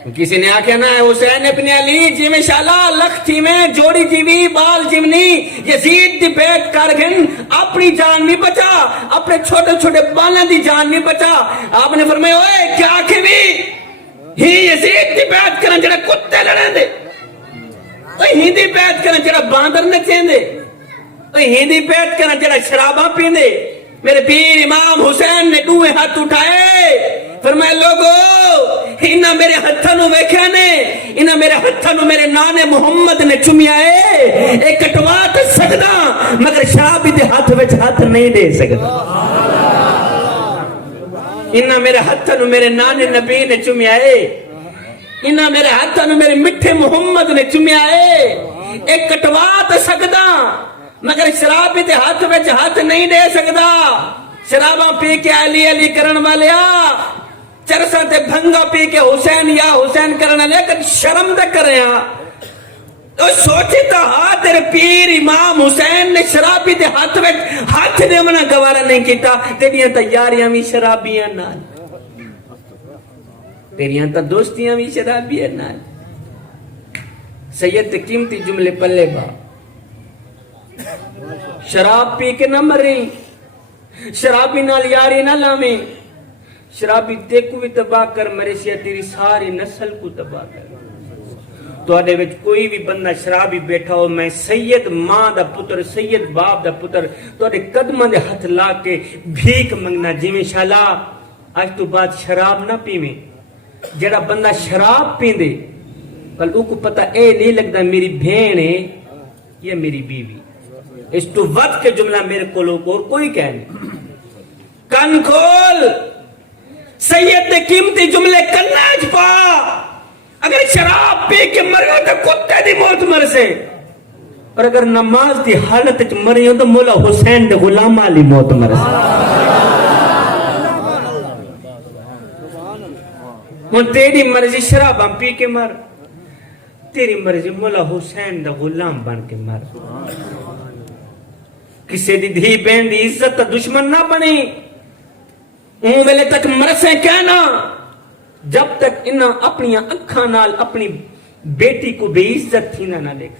کسی نے آکھیا نہ حسین ابن علی جی میں شالا لکھ تھی میں جوڑی جیوی بال جمنی یزید دی بیعت کر گن اپنی جان نہیں بچا اپنے چھوٹے چھوٹے بالوں دی جان نہیں بچا. آپ نے فرمایا اوئے کیا آکھے بھی ہی یزید دی بیعت کرن جڑا کتے لڑیں دے ہی دی بیعت کرن جڑا باندر نچیں دے ہی دی بیعت کرن جڑا شراباں پین دے. میرے پیر امام حسین نے دوئے ہاتھ اٹھائے فرمائے لوگو انہاں میرے ہتھانوں ویکھیا نے انہاں میرے ہتھانوں میرے نانے محمد نے چمیا ہے ایک کٹوات سکدا مگر شرابی دے ہاتھ وچ ہاتھ نہیں دے سکدا. انہاں میرے ہتھانوں میرے نانے نبی نے چمیا ہے انہاں میرے ہتھانوں میرے مٹھے محمد نے چمیا ہے ایک کٹوات سکدا مگر شرابی دے ہاتھ وچ ہاتھ نہیں دے سکدا. شراباں پی کے علی علی کرن والیا چرساں تے بھنگا پی کے حسین یا حسین کرن والے کد شرم تے کریا تو سوچی تا ہاں تیرے پیر امام حسین نے شرابی دے ہاتھ وچ ہاتھ دیونا گوارا نہیں کیتا. تیریاں تا یاریاں بھی شرابیاں نال تیریاں تا دوستیاں بھی شرابیاں نال. سید تے قیمتی جملے پلے با شراب پی کے نہ مریں شرابی نال یاری نہ لامیں شرابی تیکو بھی تباہ کر مرے سیا تیری ساری نسل کو تباہ کر. تو آدھے وچ کوئی بھی بندہ شرابی بیٹھا ہو میں سید ماں دا پتر سید باپ دا پتر تو آدھے قدمہ دے ہاتھ لا کے بھیک منگنا جی میں شالا آج تو بعد شراب نہ پیویں. جڑا بندہ شراب پین دے کل او کو پتہ اے نہیں لگتا میری بھین ہے یا میری بیوی. اس تو وقت کے جملہ میرے کو لوگ اور کوئی کہنے کن کھول سید دے قیمتی جملے کناج پا. اگر شراب پی کے مرے ہو تو کتے دی موت مر سے اور اگر نماز دی حالت مرے ہو تو مولا حسین دے غلام علی موت مر سے. ہن تیری مرضی شراب ہم پی کے مر تیری مرضی مولا حسین دا غلام بن کے مر. کسی دی دھی بہن دی عزت تا دشمن نہ بنی اون ویلے تک مرسیں کہنا جب تک انہاں اپنی اکھاں نال اپنی بیٹی کو بے عزت تھی نہ دیکھ.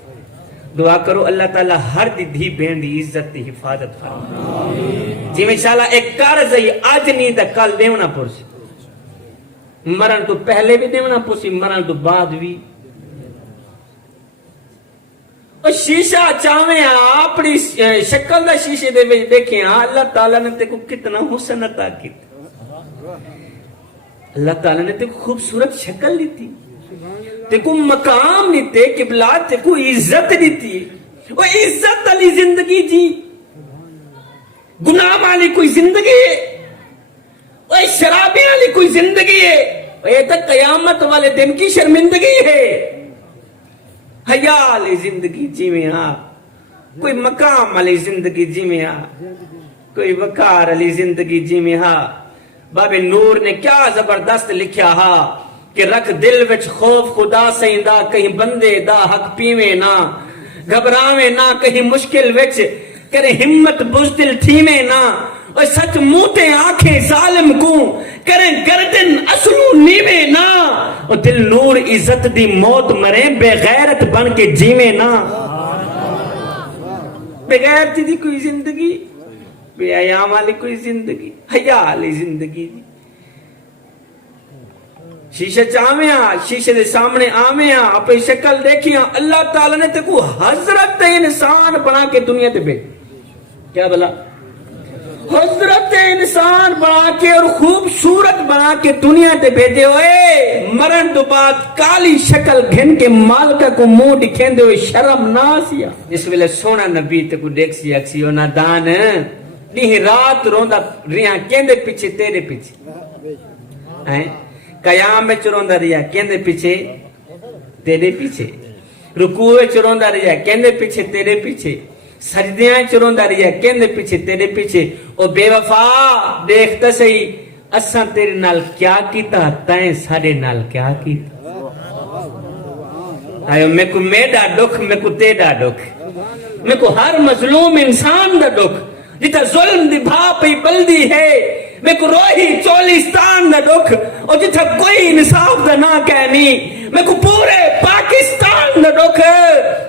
دعا کرو اللہ تعالیٰ ہر دی دھی بہن دی عزت دی حفاظت فرمائے. جی انشاءاللہ ایک قرض ہے آج نہیں تا کل دیونا پرسی مرن تو پہلے بھی دیونا پرسی مرن تو بعد بھی. اور شیشہ چاہویں اپنی شکل دا شیشے دے دیکھیں اللہ تعالیٰ نے تے کو کتنا حسن عطا کیتا. اللہ تعالیٰ نے تے کو خوبصورت شکل دیتی تے کو مقام دیتے قبلہ تے کو عزت دیتی. وہ عزت علی زندگی جی گناہ والی کوئی زندگی ہے وہ شرابی والی کوئی زندگی ہے یہ تک قیامت والے دن کی شرمندگی ہے. حیا علی زندگی جی میں ہاں کوئی مقام علی زندگی جی میں ہاں کوئی وقار علی زندگی جی میں ہاں. باب نور نے کیا زبردست لکھیا ہا کہ رکھ دل وچ خوف خدا سیندا کہیں بندے دا حق پیویں نہ گھبراویں نہ کہیں مشکل وچ کرے ہمت بزدل تھیویں نہ اور سچ موتے آنکھیں ظالم کو کریں گردن اصلو نیویں نہ اور دل نور عزت دی موت مریں بے غیرت بن کے جیویں نہ. بے غیرتی دی کوئی زندگی بے حیا والی کوئی زندگی حیا والی زندگی دی. شیشہ چاہویں شیشے دے سامنے آویں اپنی شکل دیکھیاں اللہ تعالیٰ نے تے کو حضرت انسان بنا کے دنیا تے بھیج. کیا بلا حضرت انسان بنا کے اور خوبصورت بنا کے دنیا تے بھیجے ہوئے مرن تو بعد کالی شکل گھن کے مالکہ کو منہ دکھیں دے ہوئے شرم نہ سیا. اس ویلے سونا نبی تے کو دیکھ سی اکسی او نادان نہیں رات روندا ریاں کیندے پیچھے تیرے پیچھے قیام میں چروندا ریا کیندے پیچھے تیرے پیچھے رکوع میں چروندا ریا کیندے پیچھے تیرے پیچھے سجدیاں چروندا ریا کیندے پیچھے تیرے پیچھے. او بے وفا دیکھتا صحیح اساں تیرے نال کیا کیتا تائیں ساڈے نال کیا کیتا. آئے میں کو میڈا دکھ میں کو تیڈا دکھ میں کو ہر مظلوم انسان دا دکھ جتا ظلم دی بھا پہ بلدی ہے میں کو روہی چولستان دا دکھ اور جتھا کوئی انصاف دا نہ کہنی میں کو پورے پاکستان دا دکھ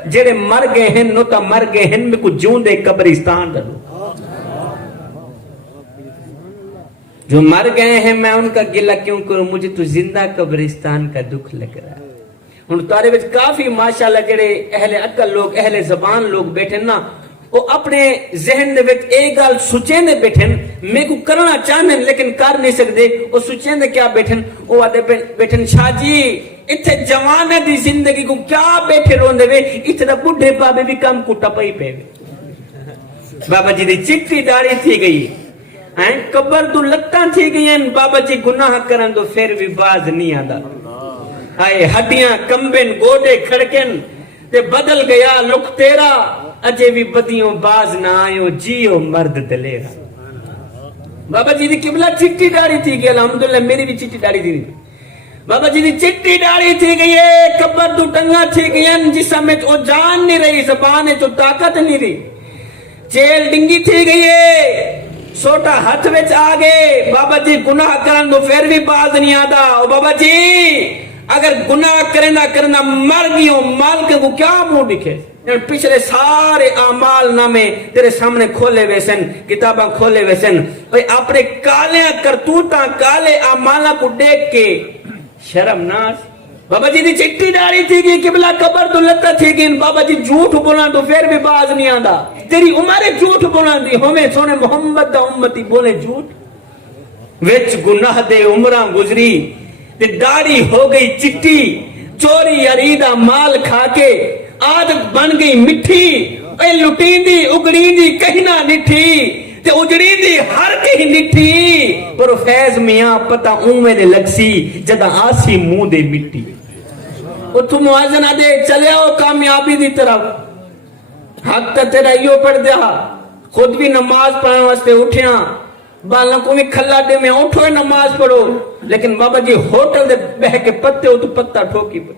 جڑے مر گئے ہیں نو تا مر گئے ہیں میں کو جون دے قبرستان دا دکھ جو مر گئے ہیں میں ان کا گلہ کیوں کروں مجھے تو زندہ قبرستان کا دکھ لگ رہا ہے ہن تارے وچ کافی ماشاءاللہ جڑے اہل عقل لوگ اہل زبان لوگ بیٹھے نا وہ اپنے ذہن دے وچ ایک گل سوچیں دے بیٹھن میں کو کرنا چاہنے لیکن کر نہیں سکدے وہ سوچیں دے کیا بیٹھن وہ آدھے بیٹھن شاہ جی اتھے جوانے دی زندگی کو کیا بیٹھے روندے وے اتنا بڈھے بابے بھی کم کٹا پئی پے بابا جی دی چٹی داڑھی تھی گئی قبر تو لتاں تھی گئی ہیں بابا جی گناہ کرن تو پھر بھی باز نہیں آندا آئے ہڈیاں کمبن گوڑے کھڑکن تے بدل گیا لک تیرا اجے بھی بدیوں باز نہ آئیو جیو مرد دلیرا بابا جی دی قبلہ چٹی داڑھی تھی گئی الحمدللہ میری بھی چٹی داڑھی تھی بابا جی دی چٹی داڑھی تھی گئی ہے قبر تو ٹنگا تھی گئی ہیں جس میں تو جان نہیں رہی زبان ہے تو طاقت نہیں رہی چیل ڈنگی تھی گئی ہے سوٹا ہاتھ وچ آگے بابا جی گناہ کرن تو پھر بھی باز نہیں آتا او بابا جی اگر گناہ کرنا مر گیوں مالک کو کیا منہ دکھے پچھلے سارے اعمال نامے تیرے سامنے کھولے ویسن کتاباں کھولے ویسن اپنے کالے کرتوتاں کالے اعمالاں کو دیکھ کے شرم ناس بابا جی دی چٹی داڑھی تھی گئی قبلہ قبر تو لتا تھی گئی بابا جی جھوٹ بولا تو پھر بھی باز نہیں آندا تیری عمر جھوٹ بولا دی ہمیں سونے محمد دا امتی بولے جھوٹ وچ گناہ دے عمراں گزری تے داڑھی ہو گئی چٹی چوری یریدہ مال کھا کے عادت بن گئی مٹھی اے لٹین دی اگڑین دی کہیں نہ نٹھی تے اجڑین دی ہر کہیں نٹھی پر فیض میاں پتہ اومے دے لگسی جدہ آسی منہ دے مٹی وہ تو موازنہ دے چلے آؤ کامیابی دی طرف حق تا تیرا یوں پڑھ دیا خود بھی نماز پڑھنے واسطے اٹھیاں بالا کو بھی کھلا دے میں اٹھو نماز پڑھو لیکن بابا جی ہوٹل دے بہ کے پتے ہو تو پتہ ٹھوکی پہ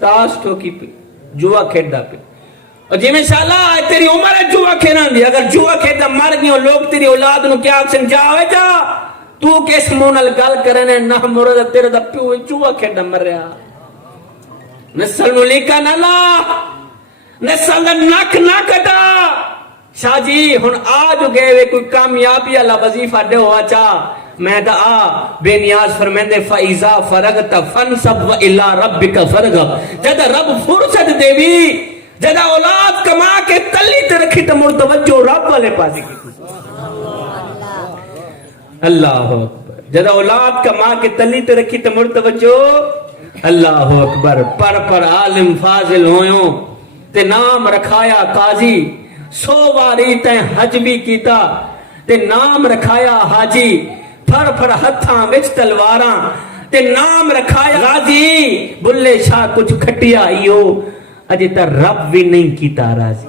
تاس ٹھوکی پہ جوا کھیڑا پہ اور جی میں شاءاللہ تیری عمر ہے جوا کھیڑان دی اگر جوا کھیڑا مر گئی لوگ تیری اولاد نو کیا اکسن جاوے جا تو کس مونل گل کرنے نہ مرد تیرے دا پیو جوا کھیڑا مر رہا نسل نو لیکا نہ لا نسل دا نک نہ کٹا شاہ جی ہن آج گئے وے کوئی کامیابی اللہ وظیفہ دے ہوا چاہ میں دا بے نیاز فرمیندے فَإِذَا فَرَغْتَ فَانْصَبْ وَإِلَىٰ رَبِّكَ فَرْغَبْ جدہ رب فرصت دے بھی جدہ اولاد کما کے تلی تے رکھی تو مرتوجہ رب والے پاسی کی اللہ اکبر جدہ اولاد کما کے تلی تے رکھی تو مرتوجہ اللہ اکبر پر عالم فاضل ہویوں تے نام رکھایا قاضی 100 واری تیں حج بھی کیتا تے نام رکھایا حاجی پھر ہتھاں وچ تلواراں تے نام رکھایا غازی بلے شاہ کچھ کھٹیا ایو اجے تا رب بھی نہیں کیتا راضی